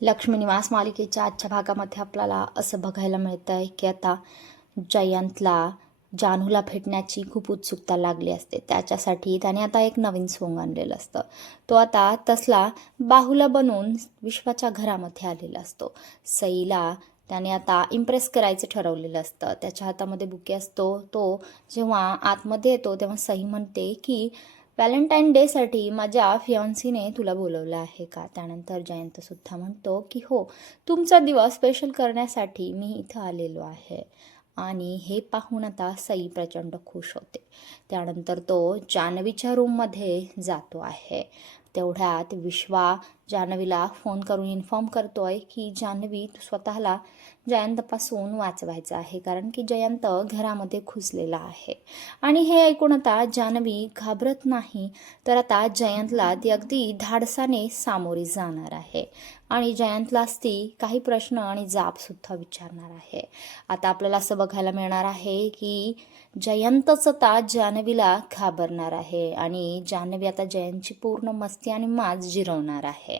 लक्ष्मी निवास मालिकेच्या आजच्या भागामध्ये आपल्याला असं बघायला मिळतं आहे की आता जयंतला जानूला भेटण्याची खूप उत्सुकता लागली असते. त्याच्यासाठी त्याने आता एक नवीन सोंग आणलेलं असतं. तो आता तसला बाहुला बनून विश्वाच्या घरामध्ये आलेला असतो. सईला त्याने आता इम्प्रेस करायचं ठरवलेलं असतं. त्याच्या हातामध्ये बुके असतो. तो जेव्हा आतमध्ये येतो तेव्हा सई म्हणते की व्हॅलेंटाईन डेसाठी माझ्या फियॉन्सीने तुला बोलवलं आहे का? त्यानंतर जयंतसुद्धा म्हणतो की हो, तुमचा दिवस स्पेशल करण्यासाठी मी इथं आलेलो आहे. आणि हे पाहून आता सई प्रचंड खुश होते. त्यानंतर तो जान्हवीच्या रूममध्ये जातो आहे. तेवढ्यात विश्वा जान्हवीला फोन करून इन्फॉर्म करतोय की जान्हवी स्वतःला जयंतपासून वाचवायचं आहे, कारण की जयंत घरामध्ये घुसलेला आहे. आणि हे ऐकून आता जान्हवी घाबरत नाही, तर आता जयंतला ती अगदी धाडसाने सामोरी जाणार आहे आणि जयंतलाच ती काही प्रश्न आणि जाबसुद्धा विचारणार आहे. आता आपल्याला असं बघायला मिळणार आहे की जयंतच आता जान्हवीला घाबरणार आहे आणि जान्हवी आता जयंतची पूर्ण मस्ती आणि माज जिरवणार आहे.